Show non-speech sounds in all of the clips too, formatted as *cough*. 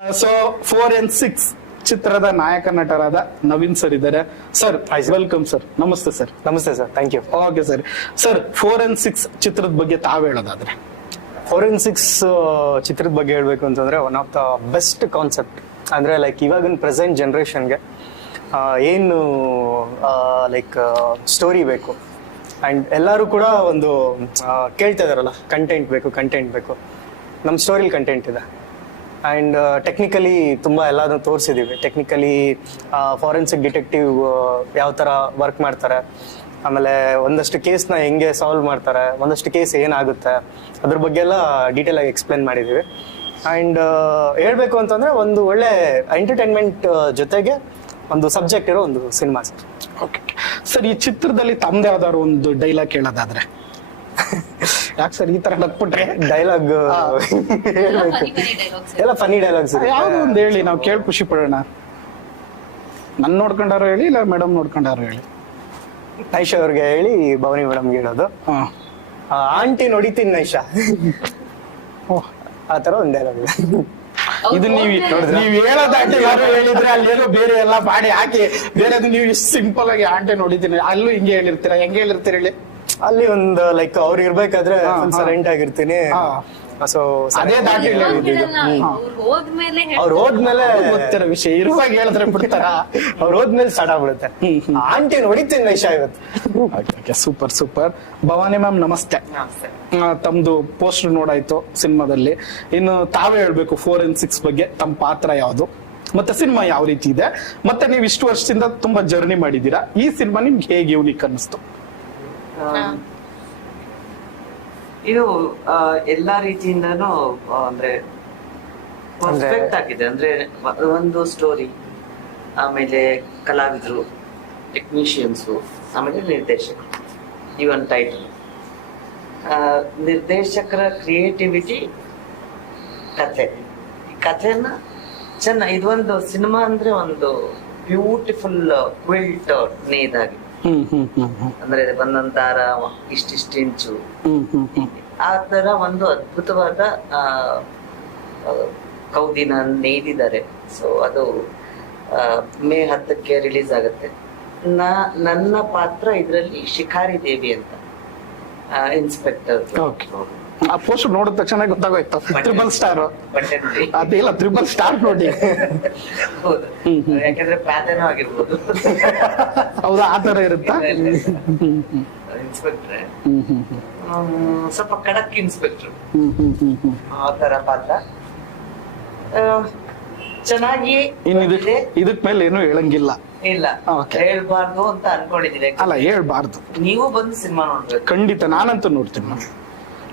So four and six ಚಿತ್ರದ ನಾಯಕ ನಟರಾದ ನವೀನ್ ಸರ್ ಇದ್ದಾರೆ. ಸರ್ ವೆಲ್ಕಮ್ ಸರ್ ನಮಸ್ತೆ ಸರ್ ನಮಸ್ತೆ sir thank you okay sir sir four and six ಚಿತ್ರದ ಬಗ್ಗೆ ತಾವ್ ಹೇಳೋದಾದ್ರೆ. ಫೋರೆನ್ಸಿಕ್ಸ್ ಚಿತ್ರದ ಬಗ್ಗೆ ಹೇಳ್ಬೇಕು ಅಂತಂದ್ರೆ one of the best concept ಅಂದ್ರೆ ಲೈಕ್ ಇವಾಗಿನ ಪ್ರೆಸೆಂಟ್ ಜನ್ರೇಷನ್ಗೆ ಏನು ಲೈಕ್ ಸ್ಟೋರಿ ಬೇಕು. ಅಂಡ್ ಎಲ್ಲರೂ ಕೂಡ ಒಂದು ಕೇಳ್ತಾ ಇದಾರಲ್ಲ ಕಂಟೆಂಟ್ ಬೇಕು ಕಂಟೆಂಟ್ ಬೇಕು. ನಮ್ಮ ಸ್ಟೋರಿಲಿ ಕಂಟೆಂಟ್ ಇದೆ. ಆ್ಯಂಡ್ ಟೆಕ್ನಿಕಲಿ ತುಂಬ ಎಲ್ಲದನ್ನು ತೋರಿಸಿದ್ದೀವಿ ಟೆಕ್ನಿಕಲಿ ಫಾರೆನ್ಸಿಕ್ ಡಿಟೆಕ್ಟಿವ್ ಯಾವ ಥರ ವರ್ಕ್ ಮಾಡ್ತಾರೆ. ಆಮೇಲೆ ಒಂದಷ್ಟು ಕೇಸ್ನ ಹೆಂಗೆ ಸಾಲ್ವ್ ಮಾಡ್ತಾರೆ, ಒಂದಷ್ಟು ಕೇಸ್ ಏನಾಗುತ್ತೆ, ಅದ್ರ ಬಗ್ಗೆ ಎಲ್ಲ ಡೀಟೇಲ್ ಆಗಿ ಎಕ್ಸ್ಪ್ಲೇನ್ ಮಾಡಿದ್ದೀವಿ ಆ್ಯಂಡ್ ಹೇಳಬೇಕು ಅಂತಂದರೆ ಒಂದು ಒಳ್ಳೆ ಎಂಟರ್ಟೈನ್ಮೆಂಟ್ ಜೊತೆಗೆ ಒಂದು ಸಬ್ಜೆಕ್ಟ್ ಇರೋ ಒಂದು ಸಿನಿಮಾ ಸರ್. ಓಕೆ ಸರ್ ಈ ಚಿತ್ರದಲ್ಲಿ ತಮ್ಮದೇ ಯಾವ್ದಾದ್ರು ಒಂದು ಡೈಲಾಗ್ ಹೇಳೋದಾದ್ರೆ ಯಾಕೆ ಸರ್ ಈ ತರ ನಕ್ಬಿಟ್ರೆ ಡೈಲಾಗ್ ಹೇಳ್ಬೇಕು ಎಲ್ಲ ಫನಿ ಡೈಲಾಗ್ಸ್ ಯಾವ್ದು ಒಂದು ಹೇಳಿ ನಾವು ಕೇಳಿ ಖುಷಿ ಪಡೋಣ. ನನ್ನ ನೋಡ್ಕೊಂಡಾರು ಹೇಳಿ ಇಲ್ಲ ಮೇಡಮ್ ನೋಡ್ಕೊಂಡಾರು ಹೇಳಿ. ನೈಶಾ ಅವ್ರಿಗೆ ಹೇಳಿ ಭವನಿ ಮೇಡಮ್ಗೆ ಹೇಳೋದು. ಹಾ. ಆಂಟಿ ನೋಡಿತೀನಿ ನೈಶಾ ಓಹ್ ಆ ತರ ಒಂದು ಡೈಲಾಗ್ ಇದು ನೀವು ನೀವು ಹೇಳೋದು ಆಂಟಿ ಯಾರು ಹೇಳಿದ್ರೆ ಅಲ್ಲಿ ಏನೋ ಬೇರೆ ಎಲ್ಲ ಮಾಡಿ ಹಾಕಿ ಬೇರೆದು ನೀವು ಇಷ್ಟು ಸಿಂಪಲ್ ಆಗಿ ಆಂಟಿ ನೋಡಿದ್ದೀನಿ. ಅಲ್ಲೂ ಹಿಂಗೆ ಹೇಳಿರ್ತೀರಾ? ಹೆಂಗೆ ಹೇಳಿರ್ತೀರ ಹೇಳಿ? ಅಲ್ಲಿ ಒಂದು ಲೈಕ್ ಅವ್ರು ಇರ್ಬೇಕಾದ್ರೆ. ಸೈಲೆಂಟ್ ಆಗಿರ್ತೀನಿ. ಸೊ ಅದೇ ದಾಟಿಲ್ಲ ಅವ್ರು ಹೋದ್ಮೇಲೆ ಗೊತ್ತಿರೋ ವಿಷಯ ಇರುವಾಗ ಹೇಳಿದ್ರೆ ಬಿಡ್ತಾರ? ಅವ್ರು ಹೋದ್ಮೇಲೆ ಸ್ಟಾರ್ಟ್ ಆಗ್ಬಿಡುತ್ತೆ. ಆಂಟಿ ಹೊಡಿತೀನಿ ವಿಷಯ ಇವತ್ತು. Super super. ಭವಾನಿ ಮ್ಯಾಮ್ ನಮಸ್ತೆ. ತಮ್ದು ಪೋಸ್ಟರ್ ನೋಡಾಯ್ತು ಸಿನಿಮಾದಲ್ಲಿ. ಇನ್ನು ತಾವೇ ಹೇಳ್ಬೇಕು ಫೋರ್ ಅಂಡ್ ಸಿಕ್ಸ್ ಬಗ್ಗೆ ತಮ್ಮ ಪಾತ್ರ ಯಾವುದು? ಮತ್ತೆ ಸಿನಿಮಾ ಯಾವ ರೀತಿ ಇದೆ? ಮತ್ತೆ ನೀವು ಇಷ್ಟು ವರ್ಷದಿಂದ ತುಂಬಾ ಜರ್ನಿ ಮಾಡಿದೀರಾ ಈ ಸಿನಿಮಾ ನಿಮ್ಗೆ ಹೇಗೆ ಯೂನಿಕ್ ಅನ್ನಿಸ್ತು? ಇದು ಎಲ್ಲಾ ರೀತಿಯಿಂದನೂ ಅಂದ್ರೆ ಪರ್ಫೆಕ್ಟ್ ಆಗಿದೆ. ಅಂದ್ರೆ ಒಂದು ಸ್ಟೋರಿ ಆಮೇಲೆ ಕಲಾವಿದರು ಟೆಕ್ನಿಷಿಯನ್ಸ್ ಆಮೇಲೆ ನಿರ್ದೇಶಕರು ಇವನ್ ಒಂದು ಟೈಟಲ್ ನಿರ್ದೇಶಕರ ಕ್ರಿಯೇಟಿವಿಟಿ ಕತೆ ಈ ಕಥೆನ ಚೆನ್ನ ಇದೊಂದು ಸಿನಿಮಾ ಅಂದ್ರೆ ಒಂದು ಬ್ಯೂಟಿಫುಲ್ ಕ್ವಿಲ್ಟ್ ನೇದಾಗಿ. ಹ್ಮ್ ಹ್ಮ್ ಹ್ಮ್ ಹ್ಮ್ ಅಂದ್ರೆ ಬಂದಂತಾರ ಇಷ್ಟಿಷ್ಟು ಇಂಚು. ಹ್ಮ್ ಹ್ಮ್ ಹ್ಮ್. ಆ ತರ ಒಂದು ಅದ್ಭುತವಾದ ಕೌದಿನ ನೇಯ್ದಿದ್ದಾರೆ. ಸೊ ಅದು ಆ, ಮೇ ಹತ್ತಕ್ಕೆ ರಿಲೀಸ್ ಆಗುತ್ತೆ. ನಾ ನನ್ನ ಪಾತ್ರ ಇದರಲ್ಲಿ ಶಿಖಾರಿ ದೇವಿ ಅಂತ ಇನ್ಸ್ಪೆಕ್ಟರ್. ಆ ಪೋಸ್ಟರ್ ನೋಡಿದ ತಕ್ಷಣ ಗೊತ್ತಾಗೋಯ್ತು. ತ್ರಿಬಲ್ ಸ್ಟಾರ್ ಅದಿಲ್ಲ ತ್ರಿಬಲ್ ಸ್ಟಾರ್ ನೋಡಿ. ಯಾಕಂದ್ರೆ ಪ್ಯಾಟರ್ನ್ ಆಗಿರ್ಬೋದು. ಹೌದಾ? ಆ ತರ ಇರುತ್ತಾ? ಇನ್ಸ್ಪೆಕ್ಟ್ರೆ. ಸ್ವಲ್ಪ ಕಡಕ್ ಇನ್ಸ್ಪೆಕ್ಟರ್. ಆ ತರ ಪಾತ್ರ. ಚೆನ್ನಾಗಿ ಇದಕ್ ಮೇಲೆ ಏನು ಹೇಳಂಗಿಲ್ಲ. ಇಲ್ಲ. ಹೇಳ್ಬಾರ್ದು ಅಂತ ಅನ್ಕೊಂಡಿದ್ದೀನಿ. ಅಲ್ಲ ಹೇಳ್ಬಾರ್ದು. ನೀವು ಬಂದು ಸಿನಿಮಾ ನೋಡ್ಬೇಕು. ಖಂಡಿತ ನಾನಂತೂ ನೋಡ್ತೀನಿ.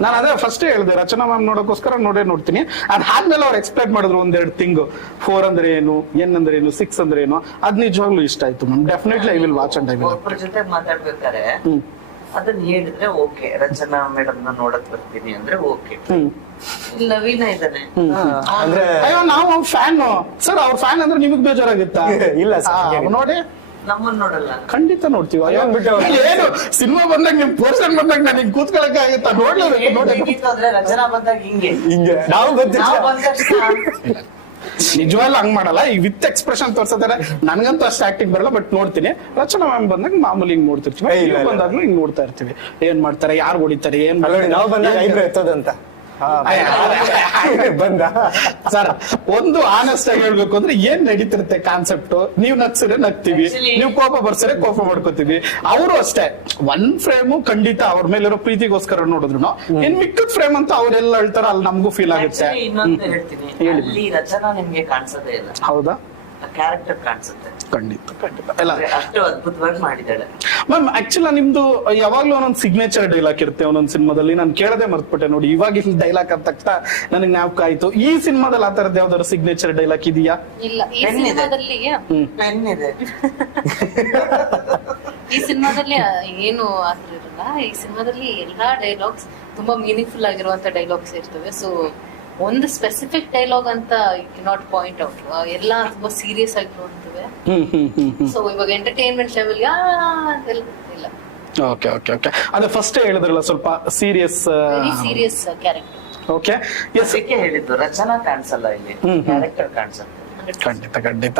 ನಾನು ಅದೇ ಫಸ್ಟ್ ಹೇಳಿದೆ ರಚನಾ ಮ್ಯಾಮ್ ನೋಡೋಕ್ಕೋಸ್ಕರ ನೋಡೇ ನೋಡ್ತೀನಿ. ಅದಾದ್ಮೇಲೆ ಅವ್ರು ಎಕ್ಸ್ಪ್ಲೇನ್ ಮಾಡಿದ್ರು ಒಂದೆರಡು ತಿಂಗ್ ಫೋರ್ ಅಂದ್ರೆ ಏನು ಎನ್ ಅಂದ್ರೆ ಏನು ಸಿಕ್ಸ್ ಅಂದ್ರೆ ಏನು ಅದ್ ನಿಜವಾಗ್ಲೂ ಇಷ್ಟ ಆಯ್ತು ma'am definitely I will watch and I will ಒಬ್ಬರ ಜೊತೆ ಮಾತಾಡ್ಬೇಕಾದ್ರೆ ಅದನ್ನ ಹೇಳಿದ್ರೆ ಓಕೆ ರಚನಾ ಮೇಡಮ್ನ ನೋಡಕ್ ಬರ್ತೀನಿ ಅಂದ್ರೆ ಓಕೆ ಹ್ಮ್. ಇಲ್ಲಿ ನವೀನ ಇದ್ದಾನೆ. ಅಂದ್ರೆ ಅಯ್ಯೋ ನಾವು ಅವ್ರ ಫ್ಯಾನ್ ಸರ್ ಅವ್ರ ಫ್ಯಾನ್ ಅಂದ್ರೆ ನಿಮಗ್ ಬೇಜಾರಾಗುತ್ತಾ? ಇಲ್ಲ ನೋಡಿ. ಖಂಡಿತ ನೋಡ್ತೀವಿ. ಅಯ್ಯೋ ಏನ್ ಏನು? ಸಿನಿಮಾ ಬಂದಾಗ ನಿಮ್ ಪೋರ್ಷನ್ ಬಂದಾಗ ನನಗೆ ಕೂತ್ಕೊಳಕ್ ಆಗುತ್ತಾ? ನೋಡ್ಲೇಬೇಕು ಏನ್ ನೋಡಿ ಅಂದ್ರೆ ರಚನಾ ಬಂದಾಗ ಹಿಂಗೆ. ಹಿಂಗೆ. ನಾವು ಗೊತ್ತಿಲ್ಲ *laughs* ನಿಜವಾಗ್ಲೂ ಹಂಗ್ ಮಾಡಲ್ಲ. ಈ ವಿತ್ ಎಕ್ಸ್ಪ್ರೆಷನ್ ತೋರ್ಸತಾರೆ ನನ್ಗಂತೂ ಅಷ್ಟು ಆಕ್ಟಿಂಗ್ ಬರಲ್ಲ ಬಟ್ ನೋಡ್ತೀನಿ. ರಚನಾ ಮ್ಯಾಮ್ ಬಂದಾಗ ಮಾಮೂಲಿ ಹಿಂಗ್ ನೋಡ್ತಿರ್ತೀವಿ. ಬಂದಾಗ್ಲೂ ಹಿಂಗ್ ನೋಡ್ತಾ ಇರ್ತೀವಿ. ಏನ್ ಮಾಡ್ತಾರೆ? ಯಾರು ಹೊಡಿತಾರೆ? ಏನ್ ಅಲ್ಲ *laughs* ಬಂದ. ಸರ್ ಒಂದು ಆನೆಸ್ಟ್ ಆಗಿ ಹೇಳ್ಬೇಕು ಅಂದ್ರೆ ಏನ್ ನಡೀತಿರುತ್ತೆ ಕಾನ್ಸೆಪ್ಟ್ ನೀವ್ ನಗ್ಸಿದ್ರೆ ನಗ್ತೀವಿ ನೀವು ಕೋಪ ಬರ್ಸಿದ್ರೆ ಕೋಪ ಮಾಡ್ಕೋತೀವಿ. ಅವರು ಅಷ್ಟೇ. ಒನ್ ಫ್ರೇಮ್ ಖಂಡಿತ ಅವ್ರ ಮೇಲಿರೋ ಪ್ರೀತಿಗೋಸ್ಕರ ನೋಡಿದ್ರು ಇನ್ ಮಿಕ್ಕದ ಫ್ರೇಮ್ ಅಂತ ಅವ್ರೆಲ್ಲ ಹೇಳ್ತಾರ ಅಲ್ಲಿ ನಮಗೂ ಫೀಲ್ ಆಗುತ್ತೆ. ಇನ್ನೊಂದು ಹೇಳ್ತೀನಿ. ರಚನಾ ನಿಮ್ಗೆ ಕಾಣಿಸೋದೇ ಇಲ್ಲ. ಹೌದಾ? ಕ್ಯಾರೆಕ್ಟರ್ ಕಾಣಿಸುತ್ತೆ. ಖಂಡಿತ. ಖಂಡಿತ. ಎಲ್ಲ ಅಷ್ಟು ಅದ್ಭುತವಾಗಿ ಮಾಡಿದ್ದಾಳೆ. ಮ್ಯಾಮ್ ಆಕ್ಚುಲಿ ನಿಮ್ದು ಯಾವಾಗ್ಲೂ ಒಂದೊಂದು ಸಿಗ್ನೇಚರ್ ಡೈಲಾಗ್ ಇರುತ್ತೆ ಒಂದೊಂದು ಸಿನಿಮಾದಲ್ಲಿ. ನಾನು ಕೇಳದೆ ಮರ್ತ್ಬಿಟ್ಟೆ ನೋಡಿ ಇವಾಗ ಇಲ್ಲಿ ಡೈಲಾಗ್ ಅಂದ ತಕ್ಷಣ ನನಗೆ ಜ್ಞಾಪಕ ಆಯ್ತು. ಈ ಸಿನಿಮಾದಲ್ಲಿ ಆ ತರದ್ ಯಾವ್ದಾದ್ರು ಸಿಗ್ನೇಚರ್ ಡೈಲಾಗ್ ಇದೆಯಾ? ಇಲ್ಲ ಈ ಇದೆ. ಸಿನಿಮಾದಲ್ಲಿ ಪೆನ್ ಇದೆ. ಈ ಸಿನಿಮಾದಲ್ಲಿ ಏನು ಆತರ ಇರಲ್ಲ. ಈ ಸಿನಿಮಾದಲ್ಲಿ ಎಲ್ಲಾ ಡೈಲಾಗ್ಸ್ ತುಂಬಾ ಮೀನಿಂಗ್ಫುಲ್ ಆಗಿರುವಂತ ಡೈಲಾಗ್ಸ್ ಇರ್ತವೆ. ಸೊ ಒಂದು ಸ್ಪೆಸಿಫಿಕ್ ಡೈಲಾಗ್ ಅಂತ ನಾಟ್ ಪಾಯಿಂಟ್ ಔಟ್ ಎಲ್ಲಾ ತುಂಬಾ ಸೀರಿಯಸ್ ಹ್ಮ್ ಸೊ ಇವಾಗ ಎಂಟರ್ಟೈನ್ಮೆಂಟ್ ಲೆವೆಲ್ ಅಂತೆಲ್ಲ ಇಲ್ಲ ಓಕೆ ಓಕೆ ಓಕೆ ಅದೇ ಫಸ್ಟ್ ಹೇಳಿದ್ರಲ್ಲ ಸ್ವಲ್ಪ serious serious character okay yes ಹೇಳಿದ್ದು ರಚನಾ ಕಾಣಿಸಲ್ಲ ಇಲ್ಲಿ. ಕ್ಯಾರೆಕ್ಟರ್ ಕಾಣಿಸುತ್ತೆ ಖಂಡಿತ ಖಂಡಿತ.